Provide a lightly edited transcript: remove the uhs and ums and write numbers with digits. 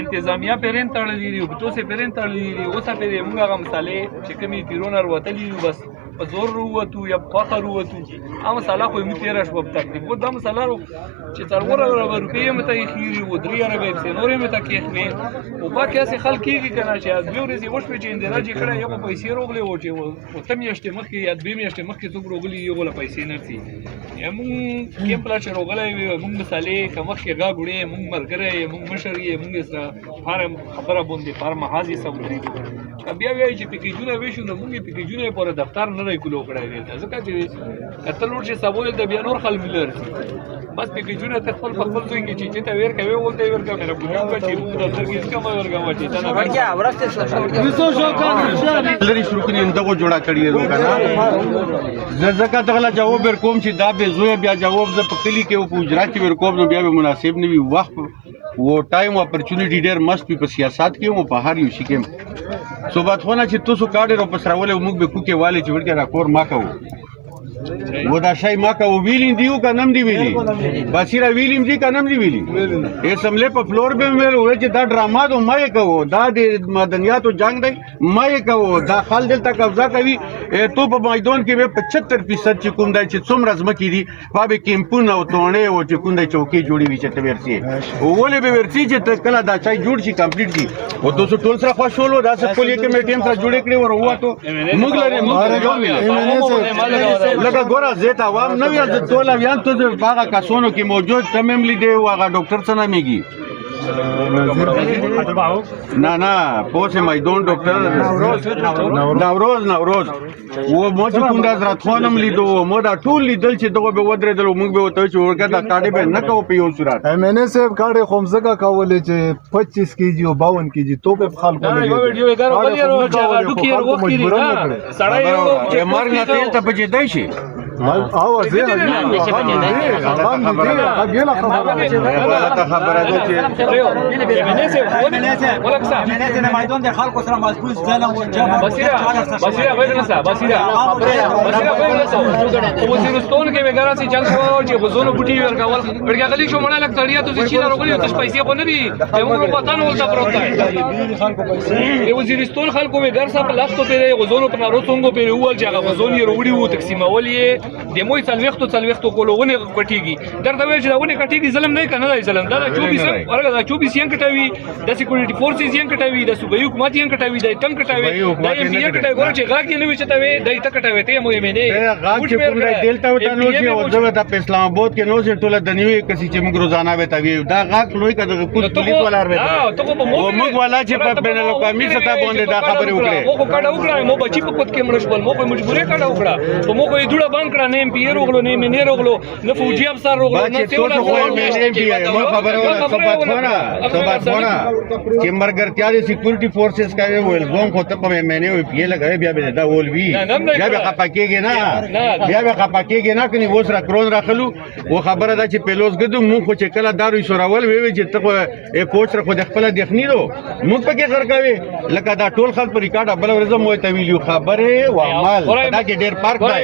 انتظامیه پرین تړلي دي اوبتوسې پرین تړلي دي اوسه پرې موږ هغه مسالې چې کومې تیرونه راوتلي دي بس په زور راووتو یا په خوښه راووتو هغه مساله خو یې موږ تېره شوه په تکلیف خو دا مساله چې څلور روپۍ یې مې ته ایښي و 3 اربۍ پسې نورې مې ته کېښوې خو باقي هسې خلک کېږي که نه چې 2 ورځې وشوې چې اندراج یې کړی یو خو پیسې راغلې وو چې 8 میاشتې مخکې یا 2 میاشتې مخکې څوک راغلي یو له پیسې نه ځي یا موږ کیمپ لا چې راغلی وي موږ مسالې که مخکې غاږ وړې موږ ملګری یې موږ مشر یې موږ یې سره هره خبره باندې هر محاذ یې سم درېږو بیا وایي چې پیکیجونه ویشو نو موږ یې پیکیجونه یې پورې دفتر نه دی کولو کړی دی ځکه چې که ته لوټ شي سبا د بیا نور خلک لري بس پیکیجونه ته خپل په خپل ځای کې چې ته ور کوي ولته ور کوي مې راګو چې موږ دفتر کې څه کوم ور کوي چې ته نه ورکه ورسته لري شروع کړي دغه جوړه کړی دی کنه ځکه دغه جواب ور کوم چې دا به زوی بیا جواب ز په کلی کې او په اجرا کې ور کوم نو بیا به مناسب نه وي وخت वो time opportunity ډېر مست په سیاست کې او په هر یو شي کې صحبت خونه چې تاسو کاډر او پسراولې موږ به کوکې والي چې ورکه راکور ما کوو वो دا شای ما کا ویلین دیو کا نم دی ویلی بصیرا ویلیم دی کا نم دی ویلی اسمبلی په فلور به ویل و چې دا ډراما دو مې کوو دا د مدنیاتو جنگ دی مې کوو دا خل دلته قبضه کوي تو په میدان کې به 75% چې کوم دی چې څومره ځمکې دي په کیمپونه او تونه او چې کوم دی چوکي جوړي وي چې ته ورسي ولې به ورسي چې کله دا چای جوړ شي کمپلیټ شي او تاسو ټول سره خوشاله دا څه پولیټ کمیټې هم سره جوړ کړی ورو وته موږ لري موږ لکه ګوره زیت عوام نه وي چې ټول اویان ته هغه کسانو کې موجود تمام لیدي او هغه ډاکټر څه نامېږي نه پوسه میدان ډاکټر نوروز و مو چې کوم دا راتخوانم لیدو مو دا ټول لیدل چې دغه به ودرېدل موږ به وته چې ورګه دا کاډې به نه کوو په یو صورت امنه صاحب کاډې خومزګه کولې چې 25 کیجی او 52 کیجی تو په خلکو نه ویډیو یې ګارو بلی ورو چې هغه ډوکی ورو کړی سړی یې مرګ نه تل ته بجې دی شي او زه خبره ده چې میدان د خلکو سره مضبوط ځلم او جمع بصیره وګنسا بصیره وزیرستان کې وګرا سي چل شو چې غزونو بوټي ورکول ورګه غلي شو مړه لکه تړیا ته چې راغلي ته پیسې خو نه دي موږ پتا نه ولته پروت دی وزیرستان خلکو وګر صاحب لاستو په غزونو په نارو څنګه په اول چې غزون یې وروړي وو تقسیمول یې د موي څلويختو کولونه کټيږي درته وایي چې داونه کټيږي ظلم نه کنه دی ظلم دا 24 ورګه دا 24 یم کټوي د سکیورټي فورسز یم کټوي د صوبایي حکومت یم کټوي د تم کټوي د ام پی کټوي ګور چې غاګ نه وي چې ته د ایت کټوي ته مو یې نه غاګ چې کوم دی دلته وته نو چې او زه د اسلام آباد کې نو چې ټول د نیوي کسي چې موږ روزانه به توي دا غاګ لوی کده پولیس ولار وته او موږ والا چې په بین الاقوامي سطح باندې دا خبره وکړه مو کډه وکړه مو بچي په پد کې مرشبل مو په مجبورې کډه وکړه په مو کوئی دوړه باندې کړه نه ام پی روغلو نه منی روغلو نه فوجي افسر روغلو نه سیولا مو خبره خبره چې مرګرتیا د سکیورټي فورسز کوي ول زوم خو ته په مینه وي پیه لګوي بیا به دا ول وی بیا به خپکیږي نه بیا به خپکیږي نه کني وس را کرون راخلو و خبره دا چې پیلوس ګدو مونږ خو چې کله دارو شورول وی چې ته پوسټ خو د خپل دښنی دو مونږ پکې سر کوي لکه دا ټول خلک په ریکارډ بل ورځ مو ته ویلو خبره و عمل دا کې ډیر فرق دی